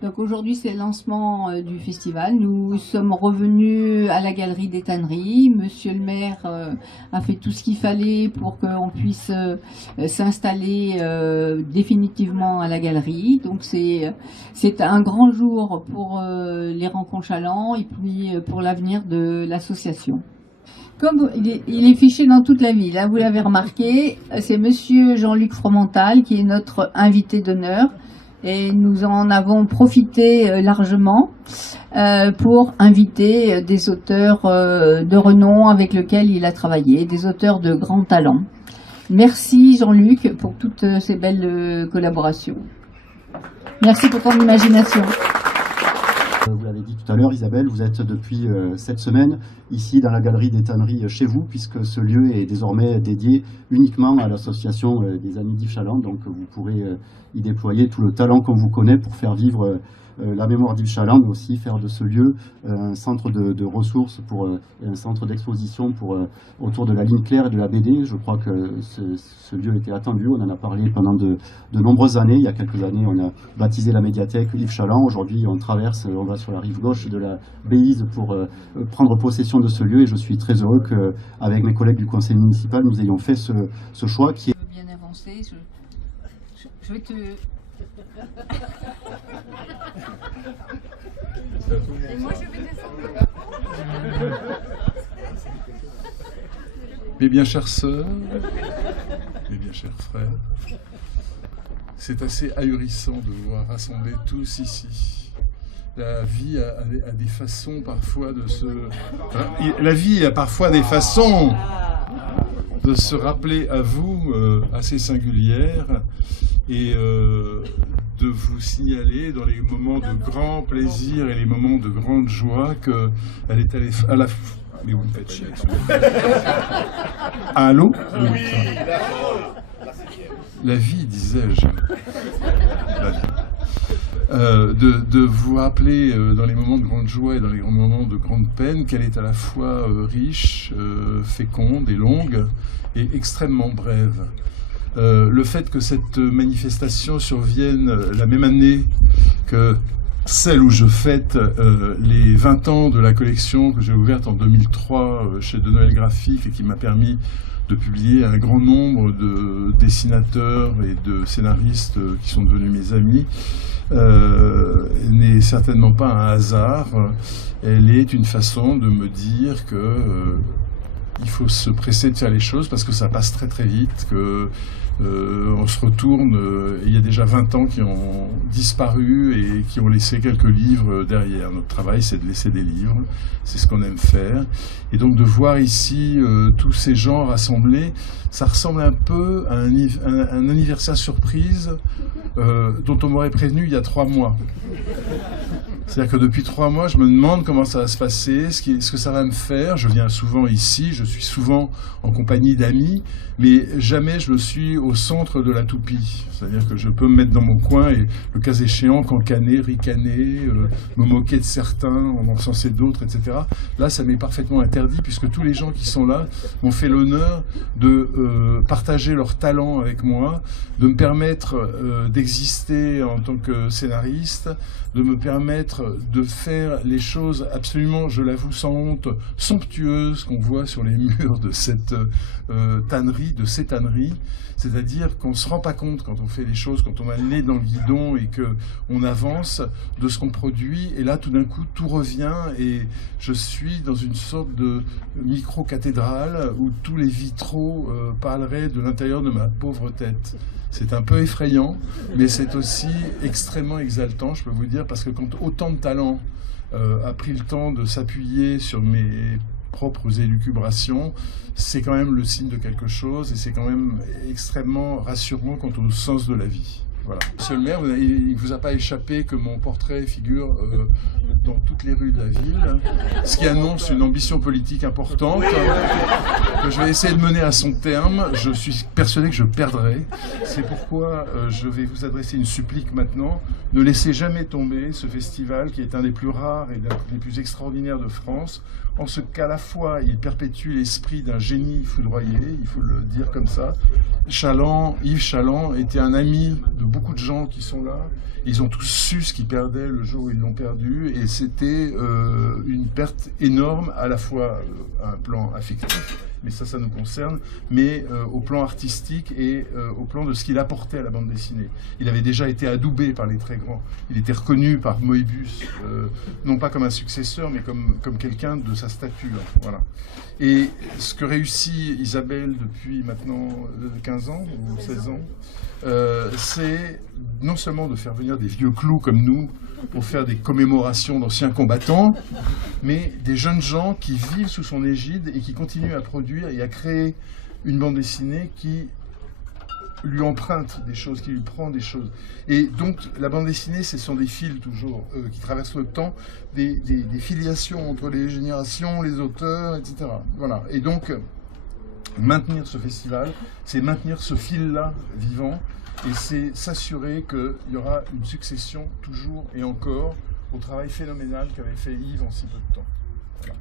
Donc aujourd'hui, c'est le lancement du festival. Nous sommes revenus à la galerie des Tanneries. Monsieur le maire a fait tout ce qu'il fallait pour qu'on puisse s'installer définitivement à la galerie. Donc c'est un grand jour pour les rencontres Chaland et puis pour l'avenir de l'association. Comme il est fiché dans toute la ville, hein, vous l'avez remarqué, c'est Monsieur Jean-Luc Fromental qui est notre invité d'honneur. Et nous en avons profité largement pour inviter des auteurs de renom avec lesquels il a travaillé, des auteurs de grand talent. Merci Jean-Luc pour toutes ces belles collaborations. Merci pour ton imagination. Vous l'avez dit tout à l'heure, Isabelle, vous êtes depuis cette semaine ici dans la galerie des Tanneries chez vous, puisque ce lieu est désormais dédié uniquement à l'association des Amis d'Yves Chaland. Donc vous pourrez y déployer tout le talent qu'on vous connaît pour faire vivre la mémoire d'Yves Chaland, mais aussi faire de ce lieu un centre de ressources, un centre d'exposition autour de la ligne claire et de la BD. Je crois que ce lieu était attendu, on en a parlé pendant de nombreuses années. Il y a quelques années, on a baptisé la médiathèque Yves Chaland. Aujourd'hui, on va sur la rive gauche de la Béise pour prendre possession de ce lieu, et je suis très heureux qu'avec mes collègues du conseil municipal, nous ayons fait ce choix qui est... Bien avancé, je vais te... Et moi je vais descendre. Mes bien chères sœurs, mes bien chers frères, c'est assez ahurissant de vous voir rassemblés tous ici. La vie a des façons parfois de se... La vie a parfois des façons de se rappeler à vous assez singulières et de vous signaler dans les moments de grand plaisir et les moments de grande joie qu'elle est à la fois... Mais vous me faites chier. Allô? Oui. La vie, disais-je. La vie. De vous rappeler dans les moments de grande joie et dans les moments de grande peine qu'elle est à la fois riche, féconde et longue et extrêmement brève. Le fait que cette manifestation survienne la même année que celle où je fête les 20 ans de la collection que j'ai ouverte en 2003 chez De Noël Graphique et qui m'a permis de publier un grand nombre de dessinateurs et de scénaristes qui sont devenus mes amis, n'est certainement pas un hasard. Elle est une façon de me dire que il faut se presser de faire les choses parce que ça passe très très vite, que on se retourne, il y a déjà 20 ans qui ont disparu et qui ont laissé quelques livres derrière. Notre travail, c'est de laisser des livres, c'est ce qu'on aime faire. Et donc de voir ici tous ces gens rassemblés, ça ressemble un peu à un anniversaire surprise dont on m'aurait prévenu il y a 3 mois. C'est-à-dire que depuis 3 mois, je me demande comment ça va se passer, ce que ça va me faire. Je viens souvent ici, je suis souvent en compagnie d'amis, mais jamais je ne suis au centre de la toupie. C'est-à-dire que je peux me mettre dans mon coin et, le cas échéant, cancaner, ricaner, me moquer de certains, en encenser d'autres, etc. Là, ça m'est parfaitement interdit, puisque tous les gens qui sont là m'ont fait l'honneur de partager leur talent avec moi, de me permettre d'exister en tant que scénariste, de me permettre de faire les choses absolument, je l'avoue sans honte, somptueuses qu'on voit sur les murs de cette tannerie, de ces tanneries. C'est-à-dire qu'on ne se rend pas compte quand on fait les choses, quand on a le nez dans le guidon et qu'on avance de ce qu'on produit. Et là, tout d'un coup, tout revient et je suis dans une sorte de micro-cathédrale où tous les vitraux parleraient de l'intérieur de ma pauvre tête. C'est un peu effrayant, mais c'est aussi extrêmement exaltant, je peux vous dire, parce que quand autant de talent a pris le temps de s'appuyer sur mes propres élucubrations, c'est quand même le signe de quelque chose et c'est quand même extrêmement rassurant quant au sens de la vie. Voilà. Monsieur le maire, il ne vous a pas échappé que mon portrait figure dans toutes les rues de la ville, ce qui annonce une ambition politique importante que je vais essayer de mener à son terme. Je suis persuadé que je perdrai. C'est pourquoi je vais vous adresser une supplique maintenant. Ne laissez jamais tomber ce festival qui est un des plus rares et des plus extraordinaires de France, en ce qu'à la fois il perpétue l'esprit d'un génie foudroyé, il faut le dire comme ça. Yves Chaland était un ami de beaucoup beaucoup de gens qui sont là. Ils ont tous su ce qu'ils perdaient le jour où ils l'ont perdu, et c'était une perte énorme, à la fois à un plan affectif, mais ça nous concerne, mais au plan artistique et au plan de ce qu'il apportait à la bande dessinée. Il avait déjà été adoubé par les très grands. Il était reconnu par Moebius, non pas comme un successeur, mais comme quelqu'un de sa stature. Voilà. Et ce que réussit Isabelle depuis maintenant 15 ans ou 16 ans, c'est non seulement de faire venir des vieux clous comme nous pour faire des commémorations d'anciens combattants, mais des jeunes gens qui vivent sous son égide et qui continuent à produire et à créer une bande dessinée qui lui emprunte des choses, qui lui prend des choses. Et donc la bande dessinée, ce sont des fils toujours qui traversent le temps, des filiations entre les générations, les auteurs, etc. Voilà. Et donc maintenir ce festival, c'est maintenir ce fil-là vivant, et c'est s'assurer qu'il y aura une succession toujours et encore au travail phénoménal qu'avait fait Yves en si peu de temps. Voilà.